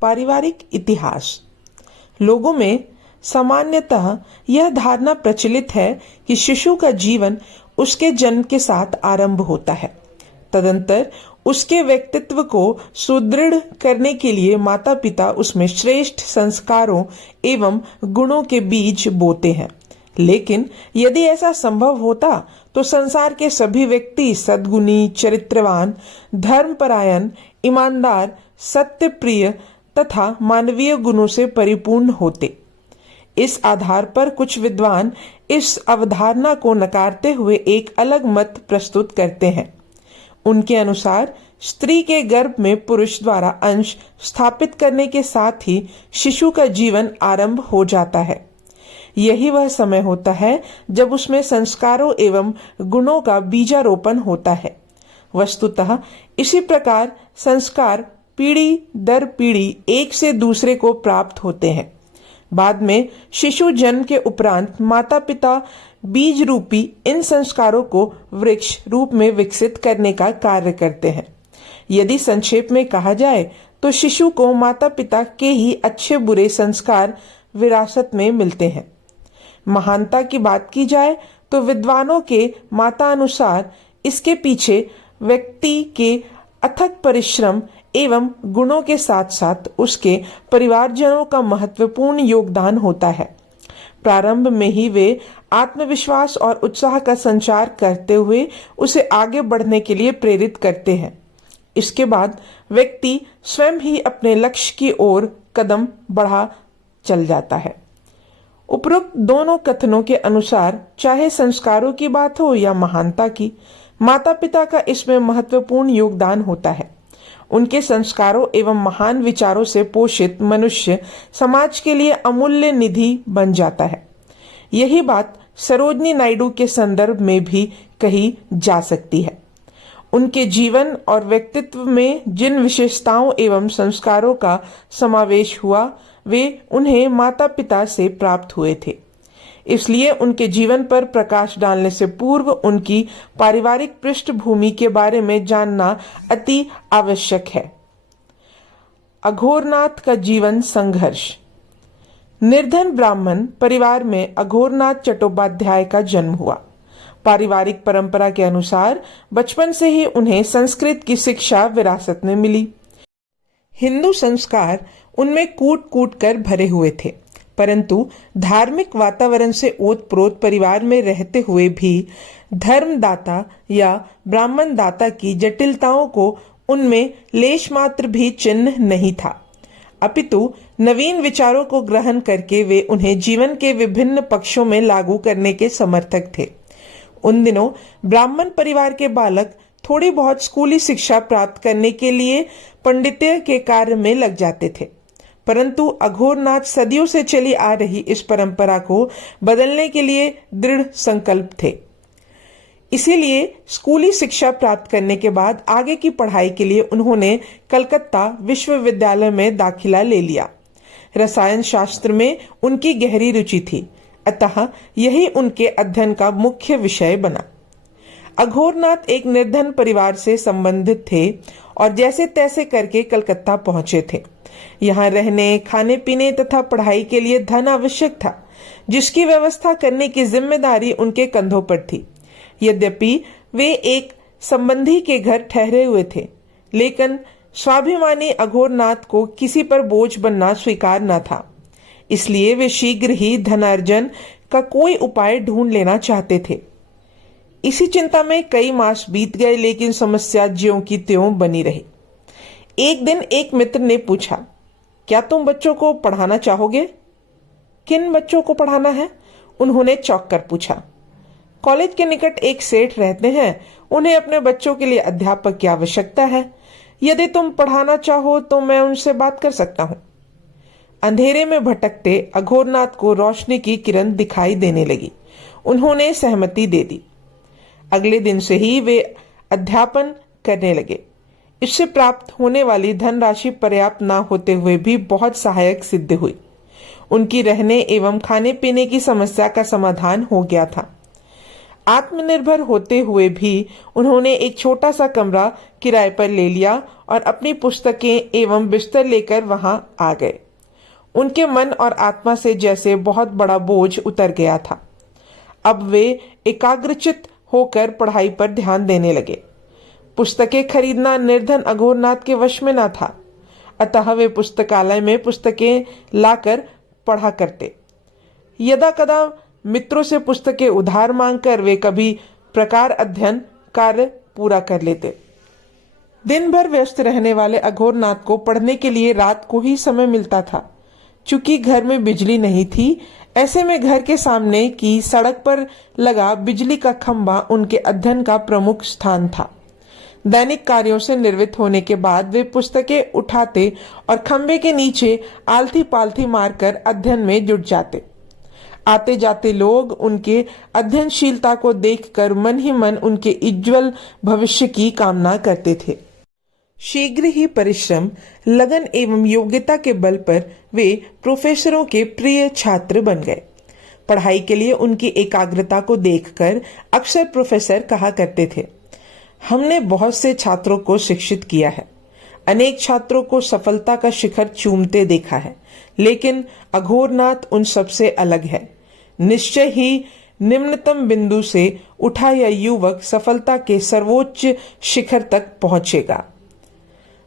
पारिवारिक इतिहास। लोगों में सामान्यतः यह धारणा प्रचलित है कि शिशु का जीवन उसके जन्म के साथ आरंभ होता है। तदंतर उसके व्यक्तित्व को सुदृढ़ करने के लिए माता पिता उसमें श्रेष्ठ संस्कारों एवं गुणों के बीज बोते हैं। लेकिन यदि ऐसा संभव होता तो संसार के सभी व्यक्ति सद्गुणी, चरित्रवान, धर्मपरायण, ईमानदार, सत्यप्रिय तथा मानवीय गुणों से परिपूर्ण होते। इस आधार पर कुछ विद्वान इस अवधारणा को नकारते हुए एक अलग मत प्रस्तुत करते हैं। उनके अनुसार स्त्री के गर्भ में पुरुष द्वारा अंश स्थापित करने के साथ ही शिशु का जीवन आरंभ हो जाता है। यही वह समय होता है जब उसमें संस्कारों एवं गुणों का बीजारोपण होता है। वस्तुतः इसी प्रकार संस्कार पीढ़ी दर पीढ़ी एक से दूसरे को प्राप्त होते हैं। बाद में शिशु जन्म के उपरांत माता पिता बीज रूपी इन संस्कारों को वृक्ष रूप में विकसित करने का कार्य करते हैं। यदि संक्षेप में कहा जाए तो शिशु को माता पिता के ही अच्छे बुरे संस्कार विरासत में मिलते हैं। महानता की बात की जाए तो विद्वानों के मतानुसार इसके पीछे व्यक्ति के अथक परिश्रम एवं गुणों के साथ साथ उसके परिवारजनों का महत्वपूर्ण योगदान होता है। प्रारंभ में ही वे आत्मविश्वास और उत्साह का संचार करते हुए उसे आगे बढ़ने के लिए प्रेरित करते हैं। इसके बाद व्यक्ति स्वयं ही अपने लक्ष्य की ओर कदम बढ़ा चल जाता है। उपरोक्त दोनों कथनों के अनुसार चाहे संस्कारों की बात हो या महानता की, माता पिता का इसमें महत्वपूर्ण योगदान होता है। उनके संस्कारों एवं महान विचारों से पोषित मनुष्य समाज के लिए अमूल्य निधि बन जाता है। यही बात सरोजनी नायडू के संदर्भ में भी कही जा सकती है। उनके जीवन और व्यक्तित्व में जिन विशेषताओं एवं संस्कारों का समावेश हुआ वे उन्हें माता पिता से प्राप्त हुए थे। इसलिए उनके जीवन पर प्रकाश डालने से पूर्व उनकी पारिवारिक पृष्ठभूमि के बारे में जानना अति आवश्यक है। अघोरनाथ का जीवन संघर्ष। निर्धन ब्राह्मण परिवार में अघोरनाथ चट्टोपाध्याय का जन्म हुआ। पारिवारिक परंपरा के अनुसार बचपन से ही उन्हें संस्कृत की शिक्षा विरासत में मिली। हिंदू संस्कार उनमें कूट कूट कर भरे हुए थे, परंतु धार्मिक वातावरण से ओतप्रोत परिवार में रहते हुए भी धर्मदाता या ब्राह्मण दाता की जटिलताओं को उनमें लेश मात्र भी चिन्ह नहीं था। अपितु नवीन विचारों को ग्रहण करके वे उन्हें जीवन के विभिन्न पक्षों में लागू करने के समर्थक थे। उन दिनों ब्राह्मण परिवार के बालक थोड़ी बहुत स्कूली शिक्षा प्राप्त करने के लिए पंडित्य के कार्य में लग जाते थे, परंतु अघोरनाथ सदियों से चली आ रही इस परंपरा को बदलने के लिए दृढ़ संकल्प थे। इसीलिए स्कूली शिक्षा प्राप्त करने के बाद आगे की पढ़ाई के लिए उन्होंने कलकत्ता विश्वविद्यालय में दाखिला ले लिया। रसायन शास्त्र में उनकी गहरी रुचि थी, अतः यही उनके अध्ययन का मुख्य विषय बना। अघोरनाथ एक निर्धन परिवार से संबंधित थे और जैसे तैसे करके कलकत्ता पहुंचे थे। यहाँ रहने, खाने पीने तथा पढ़ाई के लिए धन आवश्यक था, जिसकी व्यवस्था करने की जिम्मेदारी उनके कंधों पर थी। यद्यपि वे एक संबंधी के घर ठहरे हुए थे, लेकिन स्वाभिमानी अघोरनाथ को किसी पर बोझ बनना स्वीकार न था। इसलिए वे शीघ्र ही धनार्जन का कोई उपाय ढूंढ लेना चाहते थे। इसी चिंता में कई मास बीत गए, लेकिन समस्या ज्यों की त्यों बनी रही। एक दिन एक मित्र ने पूछा, क्या तुम बच्चों को पढ़ाना चाहोगे? किन बच्चों को पढ़ाना है? उन्होंने चौंक कर पूछा। कॉलेज के निकट एक सेठ रहते हैं, उन्हें अपने बच्चों के लिए अध्यापक की आवश्यकता है। यदि तुम पढ़ाना चाहो तो मैं उनसे बात कर सकता हूँ। अंधेरे में भटकते अघोरनाथ को रोशनी की किरण दिखाई देने लगी। उन्होंने सहमति दे दी। अगले दिन से ही वे अध्यापन करने लगे। इससे प्राप्त होने वाली धनराशि पर्याप्त न होते हुए भी बहुत सहायक सिद्ध हुई। उनकी रहने एवं खाने पीने की समस्या का समाधान हो गया था। आत्मनिर्भर होते हुए भी उन्होंने एक छोटा सा कमरा किराए पर ले लिया और अपनी पुस्तकें एवं बिस्तर लेकर वहां आ गए। उनके मन और आत्मा से जैसे बहुत बड़ा बोझ उतर गया था। अब वे एकाग्रचित होकर पढ़ाई पर ध्यान देने लगे। पुस्तकें खरीदना निर्धन अघोरनाथ के वश में न था, अतः वे पुस्तकालय में पुस्तकें लाकर पढ़ा करते। यदा कदा मित्रों से पुस्तकें उधार मांगकर वे कभी प्रकार अध्ययन कार्य पूरा कर लेते। दिन भर व्यस्त रहने वाले अघोरनाथ को पढ़ने के लिए रात को ही समय मिलता था। चूंकि घर में बिजली नहीं थी, ऐसे में घर के सामने की सड़क पर लगा बिजली का खंभा उनके अध्ययन का प्रमुख स्थान था। दैनिक कार्यों से निर्वृत्त होने के बाद वे पुस्तकें उठाते और खंभे के नीचे आलथी पालथी मारकर अध्ययन में जुट जाते। आते जाते लोग उनके अध्ययनशीलता को देखकर मन ही मन उनके उज्ज्वल भविष्य की कामना करते थे। शीघ्र ही परिश्रम, लगन एवं योग्यता के बल पर वे प्रोफेसरों के प्रिय छात्र बन गए। पढ़ाई के लिए उनकी एकाग्रता को देखकर अक्सर प्रोफेसर कहा करते थे, हमने बहुत से छात्रों को शिक्षित किया है, अनेक छात्रों को सफलता का शिखर चूमते देखा है, लेकिन अघोरनाथ उन सबसे अलग है। निश्चय ही निम्नतम बिंदु से उठा यह युवक सफलता के सर्वोच्च शिखर तक पहुंचेगा।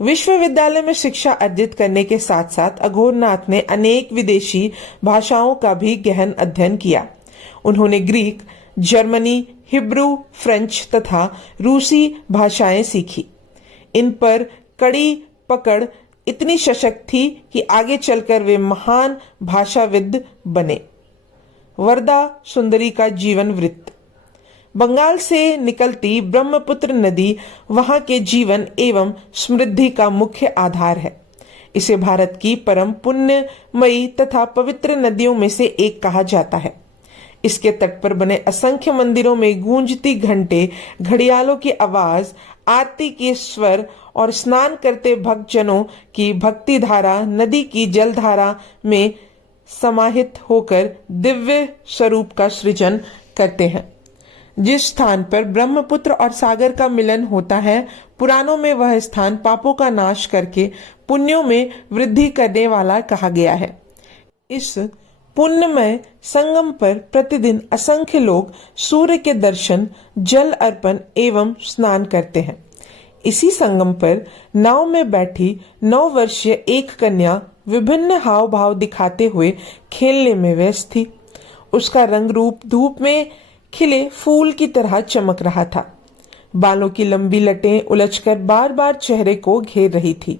विश्वविद्यालय में शिक्षा अर्जित करने के साथ साथ अघोरनाथ ने अनेक विदेशी भाषाओं का भी गहन अध्ययन किया। उन्होंने ग्रीक, जर्मनी, हिब्रू, फ्रेंच तथा रूसी भाषाएं सीखी। इन पर कड़ी पकड़ इतनी सशक्त थी कि आगे चलकर वे महान भाषाविद बने। वरदा सुंदरी का जीवन वृत्त। बंगाल से निकलती ब्रह्मपुत्र नदी वहां के जीवन एवं समृद्धि का मुख्य आधार है। इसे भारत की परम पुण्यमयी तथा पवित्र नदियों में से एक कहा जाता है। इसके तट पर बने असंख्य मंदिरों में गूंजती घंटे, घड़ियालों की आवाज, आरती के स्वर और स्नान करते भक्तजनों की भक्ति धारा नदी की जलधारा में समाहित होकर दिव्य स्वरूप का सृजन करते हैं। जिस स्थान पर ब्रह्मपुत्र और सागर का मिलन होता है, पुराणों में वह स्थान पापों का नाश करके पुण्यों में वृद्धि करने वाला कहा गया है। इस पुण्यमय संगम पर प्रतिदिन असंख्य लोग सूर्य के दर्शन, जल अर्पण एवं स्नान करते हैं। इसी संगम पर नाव में बैठी 9 वर्षीय एक कन्या विभिन्न हाव भाव दिखाते हुए खेलने में व्यस्त थी। उसका रंग रूप धूप में खिले फूल की तरह चमक रहा था। बालों की लंबी लटें उलझकर बार बार चेहरे को घेर रही थी।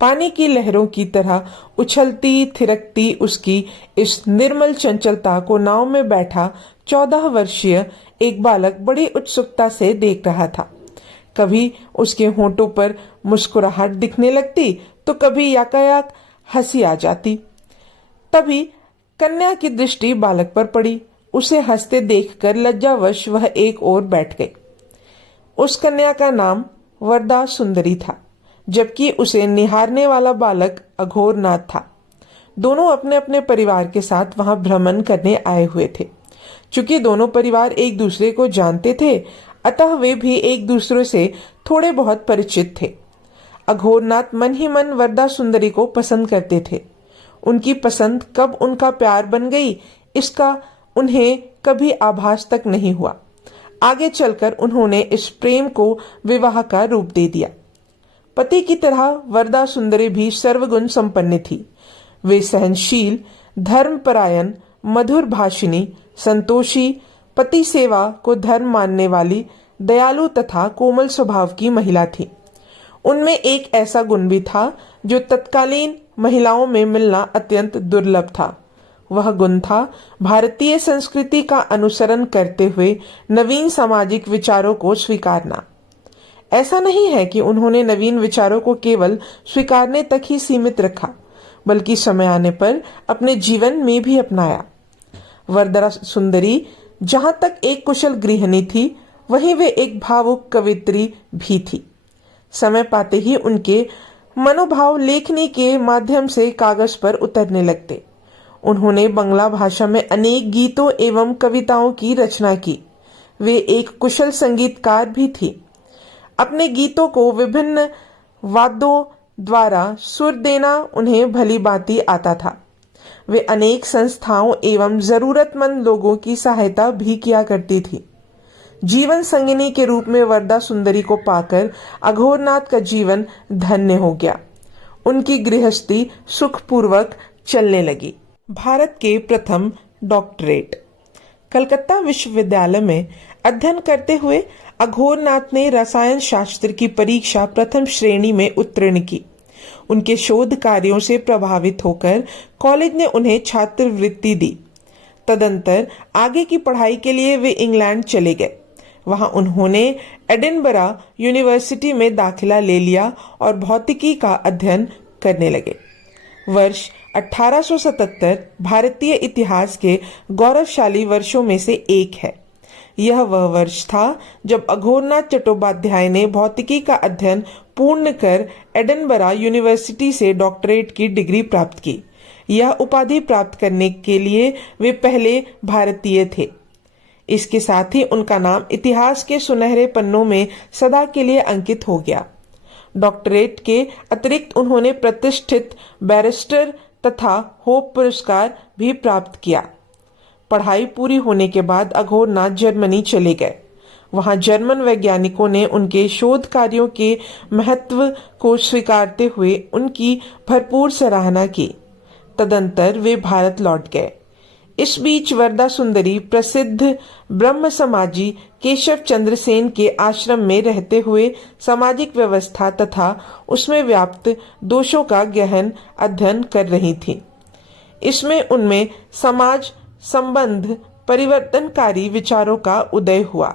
पानी की लहरों की तरह उछलती थिरकती उसकी इस निर्मल चंचलता को नाव में बैठा 14 वर्षीय एक बालक बड़ी उत्सुकता से देख रहा था। कभी उसके होंठों पर मुस्कुराहट दिखने लगती तो कभी याकायाक हंसी आ जाती। तभी कन्या की दृष्टि बालक पर पड़ी। उसे हंसते देखकर लज्जावश वह एक ओर बैठ गई। उस कन्या का नाम वरदा सुंदरी था, जबकि उसे निहारने वाला बालक अघोरनाथ था। दोनों अपने अपने परिवार के साथ वहां भ्रमण करने आए हुए थे। चूंकि दोनों परिवार एक दूसरे को जानते थे, अतः वे भी एक दूसरे से थोड़े बहुत परिचित थे। अघोरनाथ मन ही मन वरदा सुंदरी को पसंद करते थे। उनकी पसंद कब उनका प्यार बन गई, इसका उन्हें कभी आभास तक नहीं हुआ। आगे चलकर उन्होंने इस प्रेम को विवाह का रूप दे दिया। पति की तरह वरदा सुंदरी भी सर्वगुण संपन्न थी। वे सहनशील, धर्मपरायण, मधुर भाषिणी, संतोषी, पति सेवा को धर्म मानने वाली, दयालु तथा कोमल स्वभाव की महिला थी। उनमें एक ऐसा गुण भी था जो तत्कालीन महिलाओं में मिलना अत्यंत दुर्लभ था। वह गुण था भारतीय संस्कृति का अनुसरण करते हुए नवीन सामाजिक विचारों को स्वीकारना। ऐसा नहीं है कि उन्होंने नवीन विचारों को केवल स्वीकारने तक ही सीमित रखा, बल्कि समय आने पर अपने जीवन में भी अपनाया। वरदा सुंदरी जहां तक एक कुशल गृहिणी थी, वहीं वे एक भावुक कवित्री भी थी। समय पाते ही उनके मनोभाव लेखनी के माध्यम से कागज पर उतरने लगते। उन्होंने बंगला भाषा में अनेक गीतों एवं कविताओं की रचना की। वे एक कुशल संगीतकार भी थी। अपने गीतों को विभिन्न वाद्यों द्वारा सुर देना उन्हें भली भांति आता था। वे अनेक संस्थाओं एवं जरूरतमंद लोगों की सहायता भी किया करती थी। जीवन संगिनी के रूप में वरदा सुंदरी को पाकर अघोरनाथ का जीवन धन्य हो गया। उनकी गृहस्थी सुखपूर्वक चलने लगी। भारत के प्रथम डॉक्टरेट। कलकत्ता विश्वविद्यालय में अध्ययन करते हुए अघोरनाथ ने रसायन शास्त्र की परीक्षा प्रथम श्रेणी में उत्तीर्ण की। उनके शोध कार्यों से प्रभावित होकर कॉलेज ने उन्हें छात्रवृत्ति दी। तदंतर आगे की पढ़ाई के लिए वे इंग्लैंड चले गए। वहां उन्होंने एडिनबरा यूनिवर्सिटी में दाखिला ले लिया और भौतिकी का अध्ययन करने लगे। वर्ष 1877 भारतीय इतिहास के गौरवशाली वर्षों में से एक है। यह वह वर्ष था जब अघोरनाथ चट्टोपाध्याय ने भौतिकी का अध्ययन पूर्ण कर एडिनबरा यूनिवर्सिटी से डॉक्टरेट की डिग्री प्राप्त की। यह उपाधि प्राप्त करने के लिए वे पहले भारतीय थे। इसके साथ ही उनका नाम इतिहास के सुनहरे पन्नों में सदा के लिए अंकित हो गया। डॉक्टरेट के अतिरिक्त उन्होंने प्रतिष्ठित बैरिस्टर तथा होप पुरस्कार भी प्राप्त किया। पढ़ाई पूरी होने के बाद अघोरनाथ जर्मनी चले गए। वहां जर्मन वैज्ञानिकों ने उनके शोध कार्यों के महत्व को स्वीकारते हुए उनकी भरपूर सराहना की। तदंतर वे भारत लौट गए। इस बीच वरदा सुंदरी प्रसिद्ध ब्रह्म समाजी केशव चंद्र सेन के आश्रम में रहते हुए सामाजिक व्यवस्था तथा उसमें व्याप्त दोषों का गहन अध्ययन कर रही थी। इसमें उनमें समाज संबंध परिवर्तनकारी विचारों का उदय हुआ।